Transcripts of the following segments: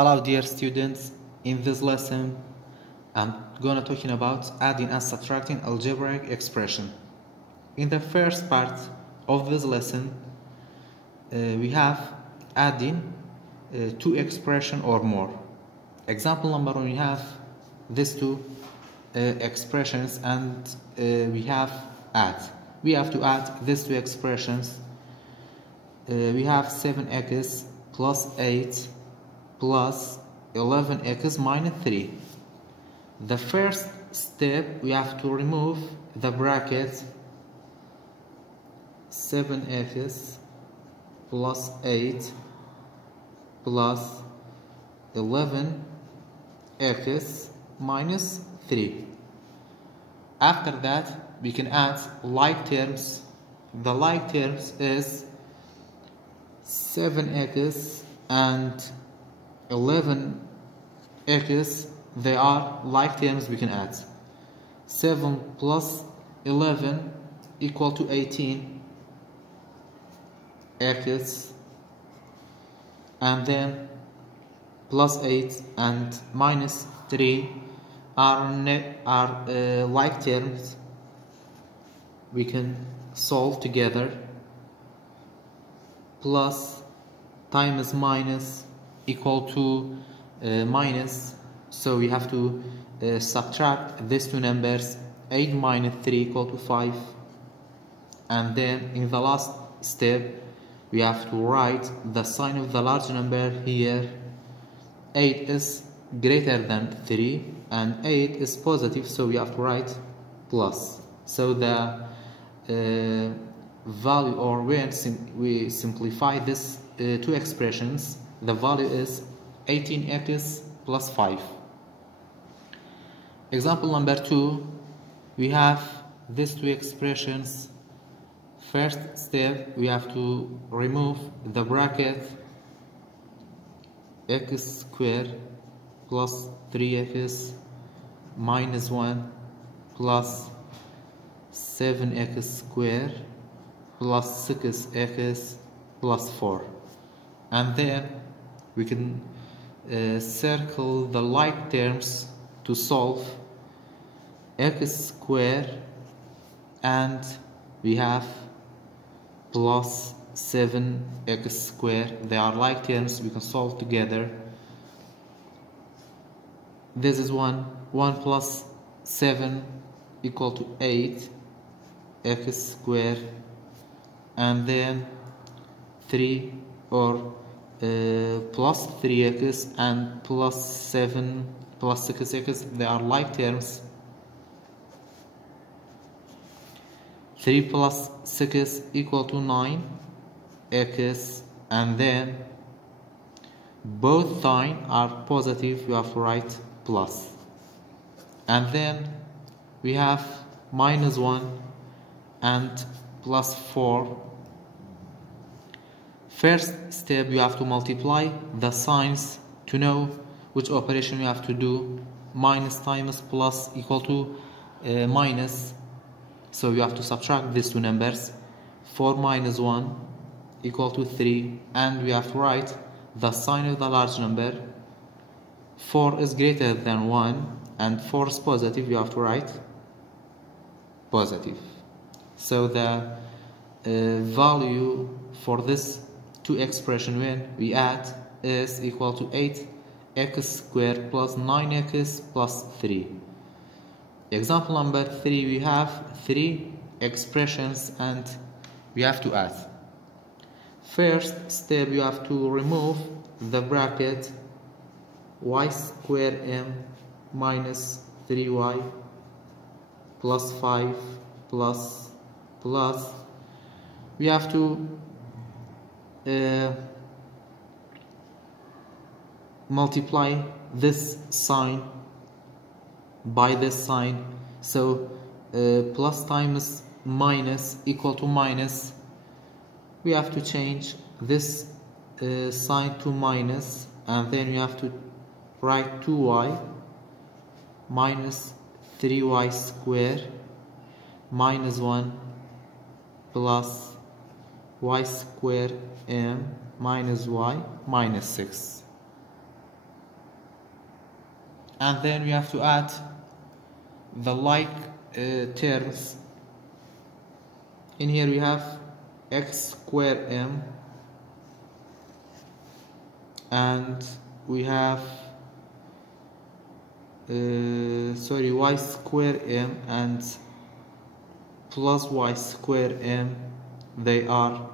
Hello dear students, in this lesson I'm gonna talking about adding and subtracting algebraic expression. In the first part of this lesson we have adding two expression or more. Example number one, we have these two expressions and we have to add these two expressions. We have 7x plus 8 plus 11x minus 3. The first step, we have to remove the bracket 7x plus 8 plus 11x minus 3. After that, we can add like terms. The like terms is 7x and 11x, they are like terms we can add. 7 plus 11 equal to 18x, and then plus 8 and minus 3 are like terms we can solve together. Plus times minus equal to minus, so we have to subtract these two numbers. 8 minus 3 equal to 5, and then in the last step we have to write the sign of the large number here. 8 is greater than 3 and 8 is positive, so we have to write plus. So the value, or when we simplify this two expressions, the value is 18x plus 5. Example number 2, we have these two expressions. First step, we have to remove the bracket x squared plus 3x minus 1 plus 7x squared plus 6x plus 4, and then we can circle the like terms to solve. X squared and we have plus 7x squared, they are like terms we can solve together. This is 1 plus 7 equal to 8x squared, and then 3 or plus 3x and plus 7 plus 6x, they are like terms. 3 plus 6 equal to 9x, and then both signs are positive, you have to write plus. And then we have minus 1 and plus 4. First step, you have to multiply the signs to know which operation you have to do. Minus times plus equal to minus, so you have to subtract these two numbers. 4 minus 1 equal to 3, and we have to write the sign of the large number. 4 is greater than 1 and 4 is positive, you have to write positive. So the value for this two expression when we add is equal to 8x squared plus 9x plus 3. Example number 3, we have 3 expressions and we have to add. First step, you have to remove the bracket y squared m minus 3y plus 5 plus we have to multiply this sign by this sign, so plus times minus equal to minus. We have to change this sign to minus, and then we have to write 2y minus 3y squared minus 1 plus y squared m minus y minus 6. and then we have to add the like terms. In here we have x square m, and we have y square m and plus y square m. They are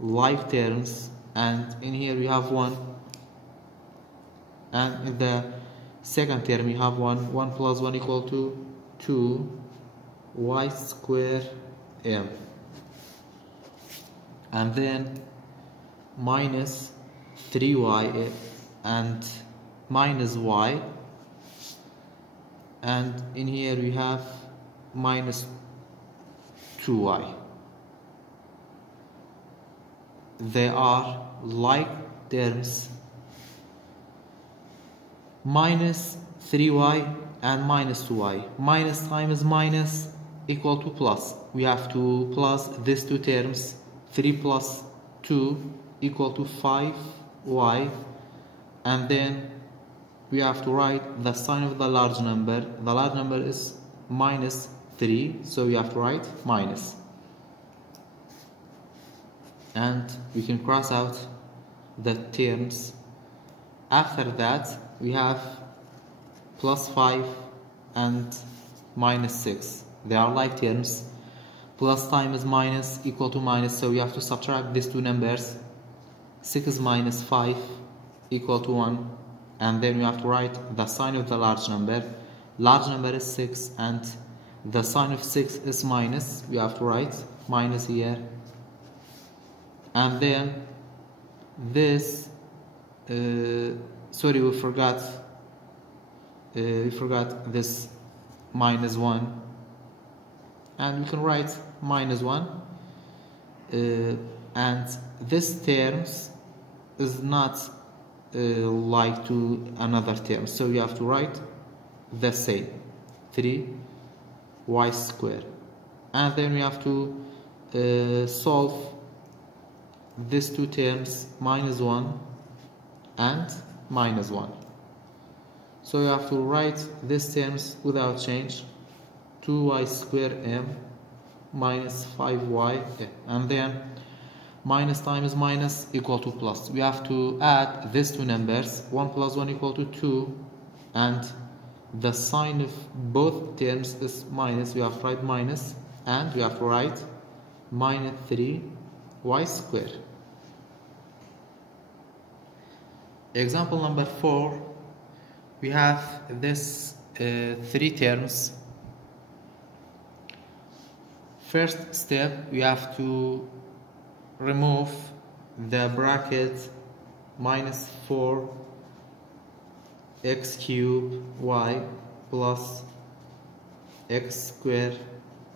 like terms, and in here we have 1, and in the second term we have 1 plus 1 equal to 2 y square m, and then minus 3y and minus y, and in here we have minus 2y. They are like terms. Minus 3y and minus 2y. Minus times minus equal to plus. We have to plus these two terms. 3 plus 2 equal to 5y, and then we have to write the sign of the large number. The large number is minus 3, so we have to write minus, and we can cross out the terms. After that we have plus 5 and minus 6. They are like terms. Plus times minus equal to minus, so we have to subtract these two numbers. 6 minus 5 equal to 1, and then we have to write the sign of the large number. Large number is 6, and the sign of 6 is minus. We have to write minus here, and then this sorry, we forgot this minus 1, and we can write minus 1, and this terms is not like to another term, so you have to write the same, 3y square, and then we have to solve these two terms, minus 1 and minus 1. So you have to write these terms without change, 2y square m minus 5y, and then minus times minus equal to plus. We have to add these two numbers. 1 plus 1 equal to 2, and the sign of both terms is minus. We have to write minus, and we have to write minus 3y square. Example number 4, we have this 3 terms. First step, we have to remove the bracket minus 4 x cubed y plus x squared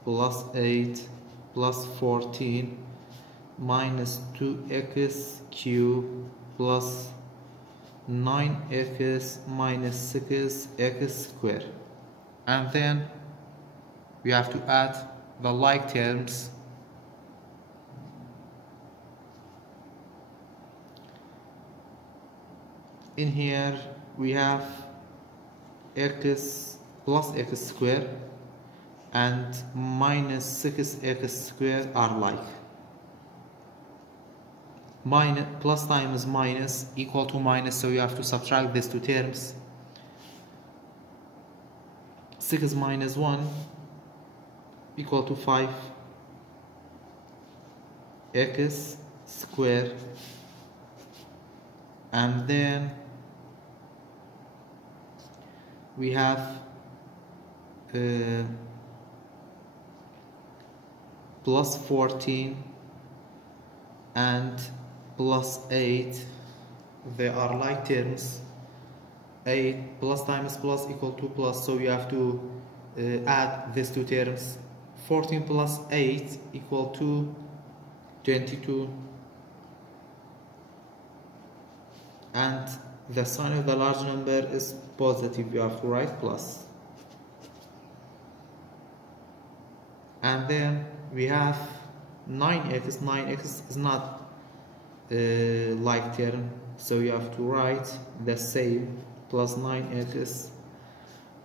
plus 8 plus 14 minus 2x cubed plus 9x minus 6x squared, and then we have to add the like terms. In here we have x plus x squared and minus 6x squared are like. Minus, plus times minus equal to minus, so you have to subtract these two terms. 6 minus 1 equal to 5 x squared, and then we have plus 14 and plus 8. They are like terms. 8 plus times plus equal to plus, so you have to add these two terms. 14 plus 8 equal to 22, and the sign of the large number is positive. You have to write plus, and then we have 9x. 9x is not like term, so you have to write the same plus 9x,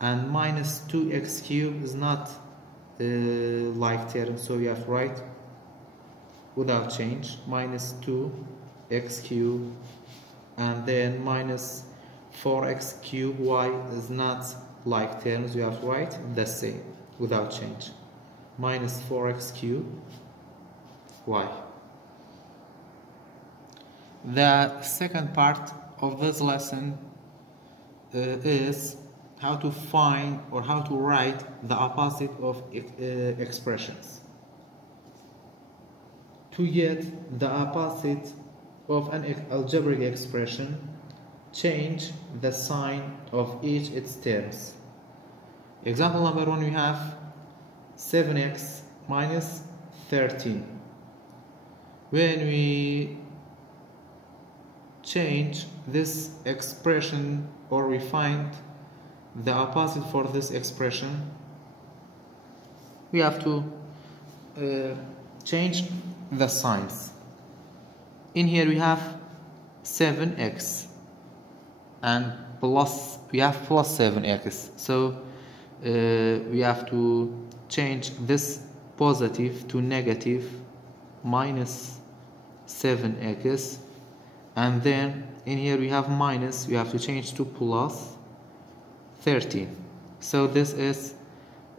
and minus 2x cubed is not like term, so we have to write without change minus 2x cubed, and then minus 4x cubed y is not like terms, we have to write the same without change minus 4x cubed y. The second part of this lesson is how to find or how to write the opposite of expressions. To get the opposite of an algebraic expression, change the sign of each its terms. Example number 1, we have 7x minus 13. When we change this expression, or we find the opposite for this expression, we have to change the signs. In here we have 7x and plus, we have plus 7x, so we have to change this positive to negative minus 7x, and then in here we have minus, we have to change to plus 13. So this is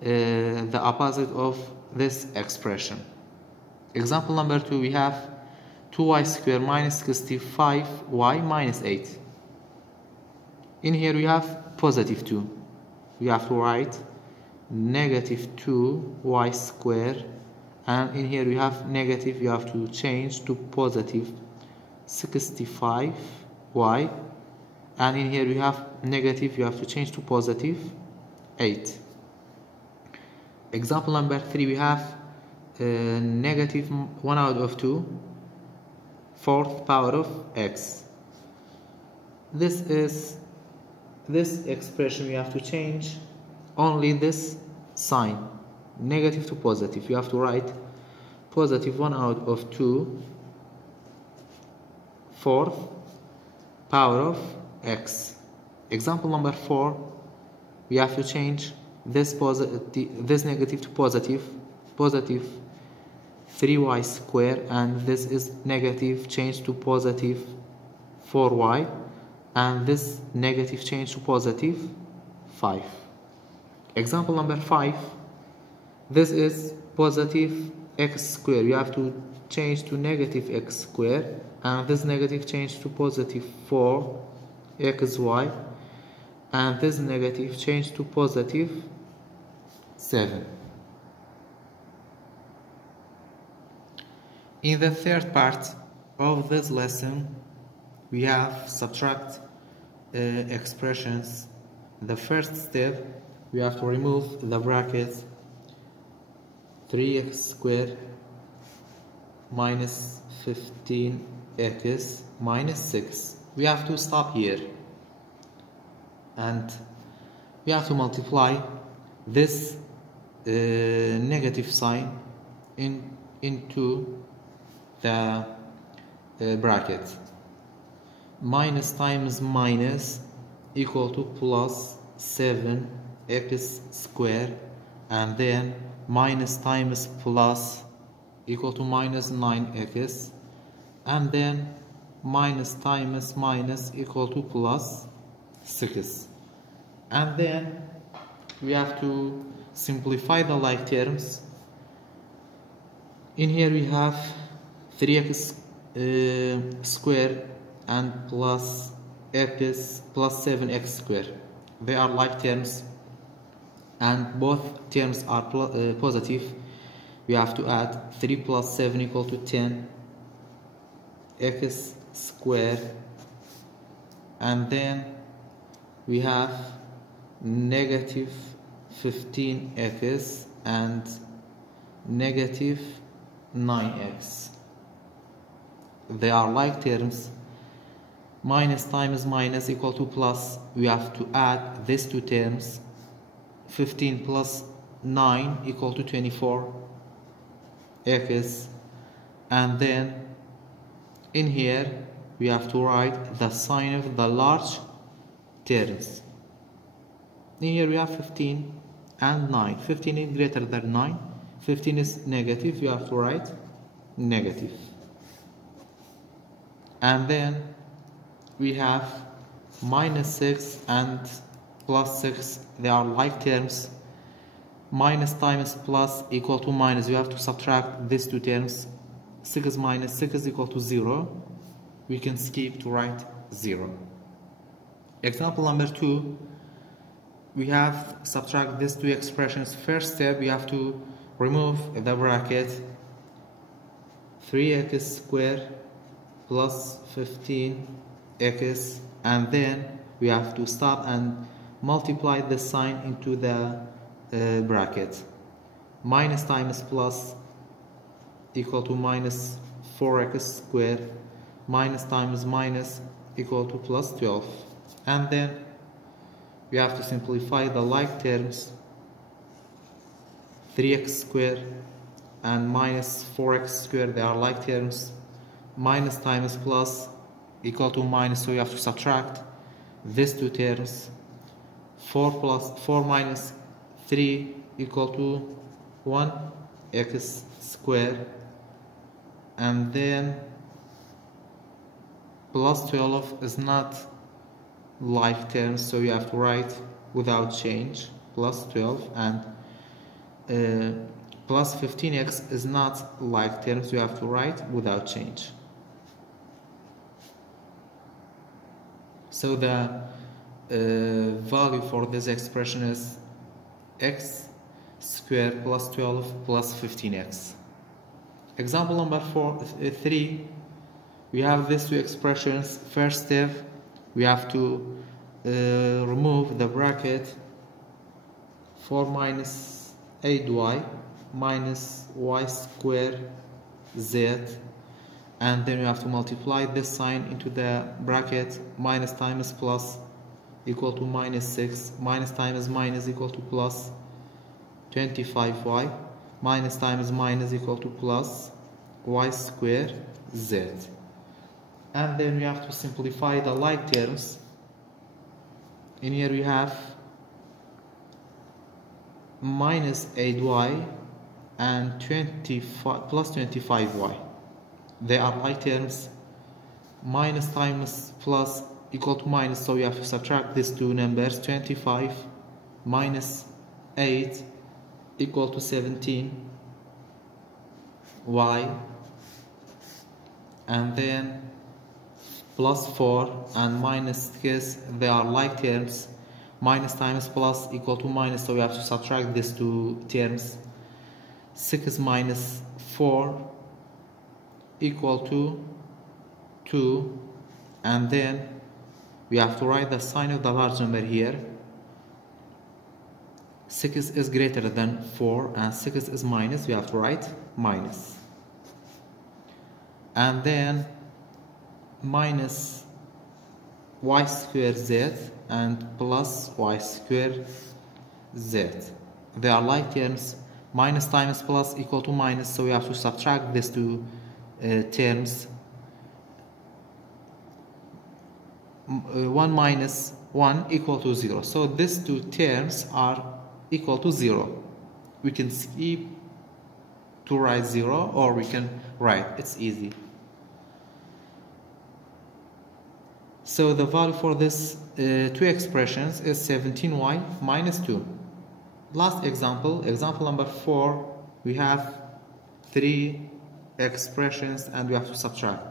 the opposite of this expression. Example number 2, we have 2y squared minus 65y minus 8. In here we have positive 2. We have to write negative 2y squared, and in here we have negative, you have to change to positive 65y, and in here we have negative, you have to change to positive 8. Example number 3, we have negative 1 out of 2 fourth power of x. This expression we have to change only this sign, negative to positive. You have to write positive 1 out of 2 fourth power of x. Example number 4, we have to change this negative to positive 3y squared, and this is negative change to positive 4y, and this negative change to positive 5. Example number 5, this is positive x squared, you have to change to negative x squared, and this negative change to positive 4xy, and this negative change to positive 7. In the third part of this lesson, we have subtract expressions. The first step, we have to remove the brackets 3x squared minus 15x minus 6. We have to stop here, and we have to multiply this negative sign into the bracket. Minus times minus equal to plus 7x squared, and then minus times plus equal to minus 9x, and then minus times minus equal to plus 6. And then we have to simplify the like terms. In here we have 3x squared and plus x plus 7x squared. They are like terms, and both terms are positive. We have to add 3 plus 7 equal to 10 x squared, and then we have negative 15x and negative 9x. They are like terms. Minus times minus equal to plus. We have to add these two terms. 15 plus 9 equal to 24 x, and then in here we have to write the sign of the large terms. In here we have 15 and 9. 15 is greater than 9. 15 is negative, you have to write negative. And then we have minus 6 and plus 6, they are like terms. Minus times plus equal to minus, you have to subtract these two terms. 6 minus 6 is equal to 0. We can skip to write 0. Example number 2, we have subtract these two expressions. First step, we have to remove the bracket 3x squared plus 15x, and then we have to stop and multiply the sign into the bracket. Minus times plus equal to minus 4x squared, minus times minus equal to plus 12, and then we have to simplify the like terms. 3x squared and minus 4x squared, they are like terms. Minus times plus equal to minus, so you have to subtract these two terms. 4 minus 3 equal to 1x squared, and then plus 12 is not like terms, so you have to write without change plus 12, and plus 15x is not like terms, you have to write without change. So the value for this expression is x squared plus 12 plus 15x. Example number 3, we have these two expressions. First step, we have to remove the bracket 4 minus 8y minus y squared z, and then we have to multiply this sign into the bracket. Minus times plus equal to minus 6, minus times minus equal to plus 25y, minus times minus equal to plus y squared z. And then we have to simplify the like terms. In here we have minus 8y and 25 plus 25y. They are like terms. Minus times plus equal to minus, so we have to subtract these two numbers. 25 minus 8 equal to 17 y, and then plus 4 and minus 6, they are like terms. Minus times plus equal to minus, so we have to subtract these two terms. 6 minus 4 equal to 2, and then we have to write the sign of the large number here. 6 is greater than 4 and 6 is minus, we have to write minus. And then minus y squared z and plus y squared z. They are like terms. Minus times plus equal to minus, so we have to subtract these two terms. 1 minus 1 equal to 0. So these two terms are equal to 0. We can skip to write 0, or we can write. It's easy. So the value for this two expressions is 17y minus 2. Last example, example number 4, we have 3 expressions and we have to subtract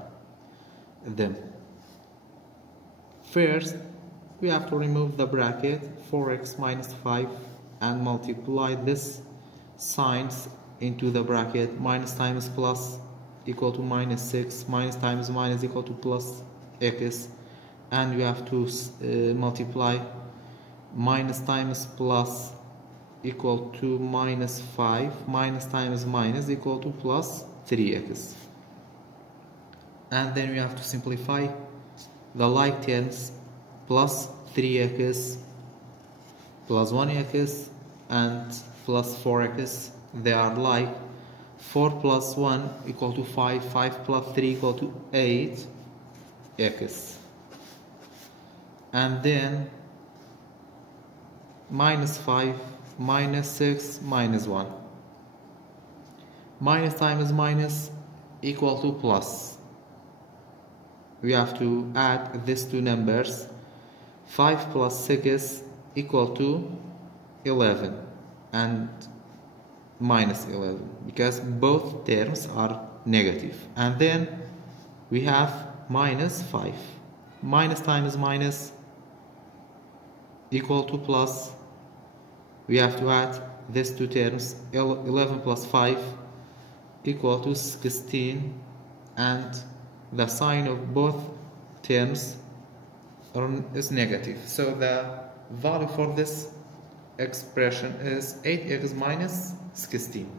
them. First, we have to remove the bracket 4x minus 5 and multiply this signs into the bracket. Minus times plus equal to minus 6, minus times minus equal to plus x, and we have to multiply minus times plus equal to minus 5, minus times minus equal to plus 3x, and then we have to simplify the like terms. Plus 3x plus 1x and plus 4x, they are like. 4 plus 1 equal to 5, 5 plus 3 equal to 8x, and then minus 5 minus 6 minus 1. Minus times minus equal to plus. We have to add these two numbers. 5 plus 6 equal to 11 and minus 11 because both terms are negative. And then we have minus 5. Minus times minus equal to plus. We have to add these two terms. 11 plus 5 equal to 16, and the sign of both terms is negative. So the value for this expression is 8x minus 16.